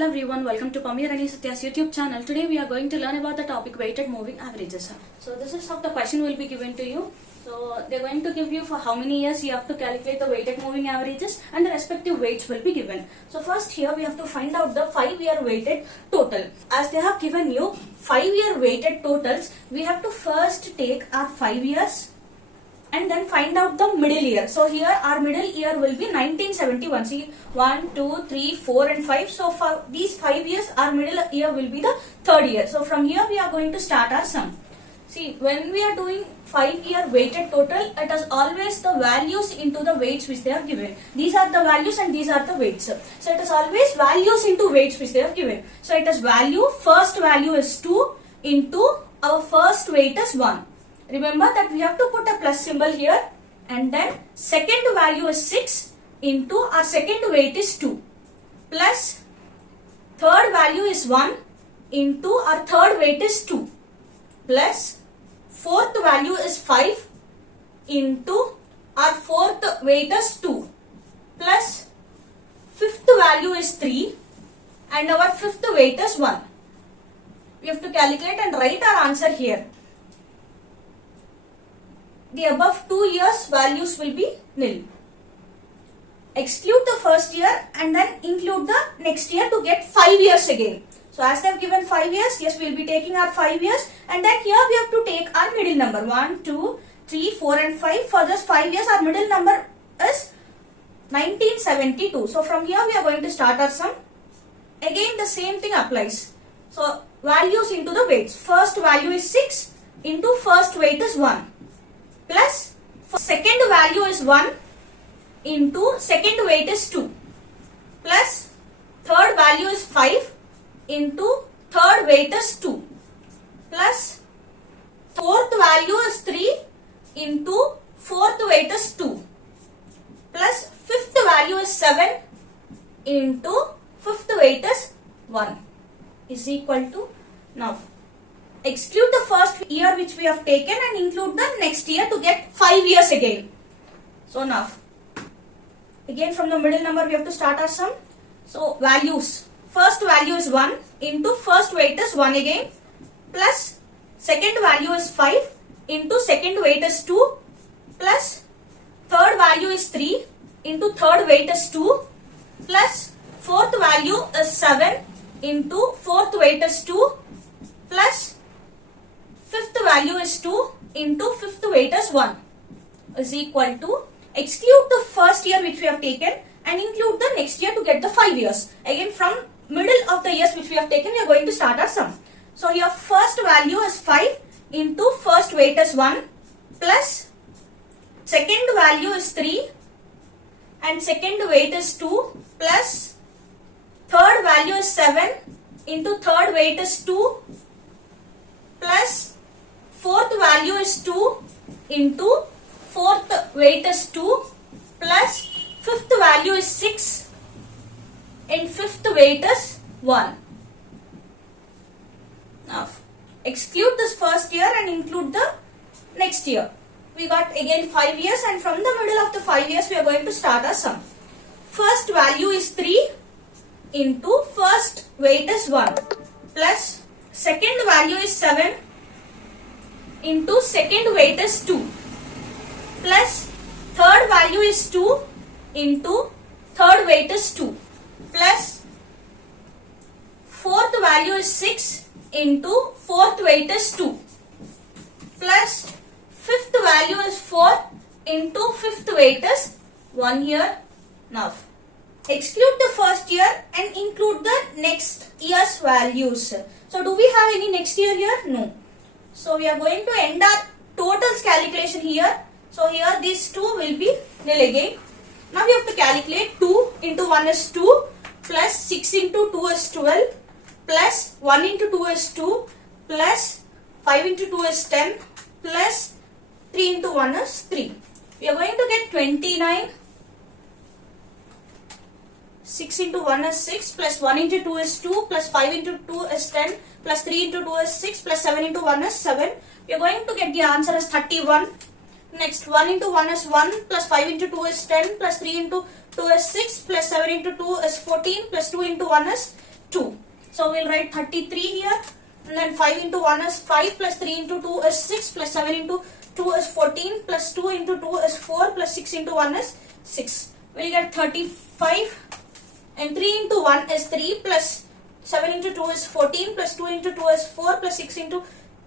Hello everyone, welcome to Pamir and Satya's YouTube channel. Today we are going to learn about the topic weighted moving averages. So this is how the question will be given to you. So they're going to give you for how many years you have to calculate the weighted moving averages and the respective weights will be given. So first here we have to find out the 5-year weighted total. As they have given you 5-year weighted totals, we have to first take our 5 years and then find out the middle year. So here our middle year will be 1971. See 1, 2, 3, 4 and 5. So for these 5 years our middle year will be the third year. So from here we are going to start our sum. See, when we are doing 5-year weighted total, it is always the values into the weights which they have given. These are the values and these are the weights. So it is always values into weights which they have given. So it is value, first value is 2 into our first weight is 1. Remember that we have to put a plus symbol here, and then second value is 6 into our second weight is 2 plus third value is 1 into our third weight is 2 plus fourth value is 5 into our fourth weight is 2 plus fifth value is 3 and our fifth weight is 1. We have to calculate and write our answer here. The above 2 years values will be nil. Exclude the first year and then include the next year to get 5 years again. So as they have given 5 years, yes, we will be taking our 5 years and then here we have to take our middle number 1, 2, 3, 4 and 5. For this 5 years our middle number is 1972. So from here we are going to start our sum. Again the same thing applies. So values into the weights. First value is 6 into first weight is 1. Plus second value is 1 into second weight is 2 plus third value is 5 into third weight is 2 plus fourth value is 3 into fourth weight is 2 plus fifth value is 7 into fifth weight is 1 is equal to, now exclude the first year which we have taken and include the next year to get 5 years again. So now, again from the middle number we have to start our sum. So values, first value is 1 into first weight is 1 again plus second value is 5 into second weight is 2 plus third value is 3 into third weight is 2 plus fourth value is 7 into fourth weight is 2 plus fifth value is 2 into fifth weight is 1 is equal to, exclude the first year which we have taken and include the next year to get the 5 years. Again from middle of the years which we have taken we are going to start our sum. So here first value is 5 into first weight is 1 plus second value is 3 and second weight is 2 plus third value is 7 into third weight is 2 plus fourth value is 2 into fourth weight is 2 plus fifth value is 6 and fifth weight is 1. Now exclude this first year and include the next year. We got again 5 years and from the middle of the 5 years we are going to start our sum. First value is 3 into first weight is 1 plus second value is 7 into second weight is 2 plus third value is 2 into third weight is 2 plus fourth value is 6 into fourth weight is 2 plus fifth value is 4 into fifth weight is 1 here. Now exclude the first year and include the next year's values. So do we have any next year here? No. So we are going to end our totals calculation here. So here these two will be nil again. Now we have to calculate 2 into 1 is 2 plus 6 into 2 is 12 plus 1 into 2 is 2 plus 5 into 2 is 10 plus 3 into 1 is 3. We are going to get 29. 6 into 1 is 6 plus 1 into 2 is 2 plus 5 into 2 is 10 plus 3 into 2 is 6 plus 7 into 1 is 7. We are going to get the answer as 31. Next 1 into 1 is 1 plus 5 into 2 is 10 plus 3 into 2 is 6 plus 7 into 2 is 14 plus 2 into 1 is 2. So we'll write 33 here, and then 5 into 1 is 5, plus 3 into 2 is 6, plus 7 into 2 is 14, plus 2 into 2 is 4, plus 6 into 1 is 6. We'll get 35, and 3 into 1 is 3, plus 7 into 2 is 14, plus 2 into 2 is 4, plus 6 into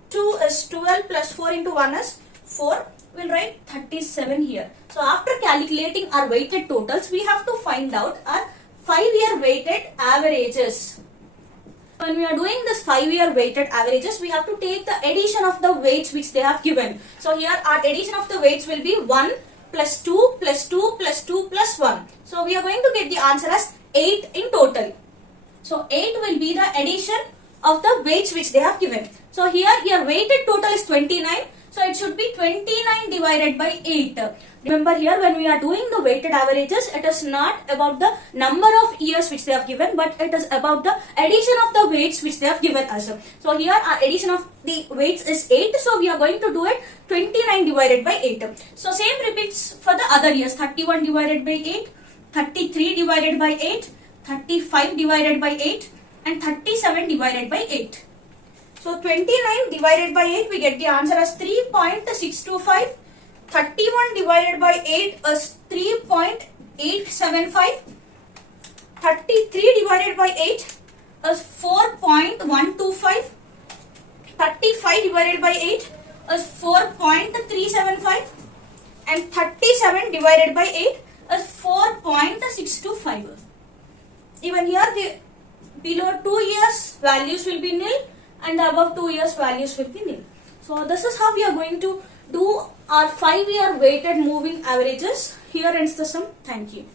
2 is 12, plus 4 into 1 is 4. We'll write 37 here. So after calculating our weighted totals, we have to find out our 5-year weighted averages. When we are doing this 5-year weighted averages, we have to take the addition of the weights which they have given. So here our addition of the weights will be 1 plus 2 plus 2 plus 2 plus 1. So we are going to get the answer as 8 in total. So 8 will be the addition of the weights which they have given. So here your weighted total is 29. So it should be 29 divided by 8. Remember here when we are doing the weighted averages, it is not about the number of years which they have given, but it is about the addition of the weights which they have given us. So here our addition of the weights is 8. So we are going to do it 29 divided by 8. So same repeats for the other years. 31 divided by 8, 33 divided by 8, 35 divided by 8, and 37 divided by 8. So 29 divided by 8, we get the answer as 3.625. 31 divided by 8 is 3.875. 33 divided by 8 is 4.125. 35 divided by 8 is 4.375. And 37 divided by 8 is 4.625. Even here the below 2 years values will be nil, and the above 2 years values will be nil. So this is how we are going to do our 5-year weighted moving averages. Here ends the sum. Thank you.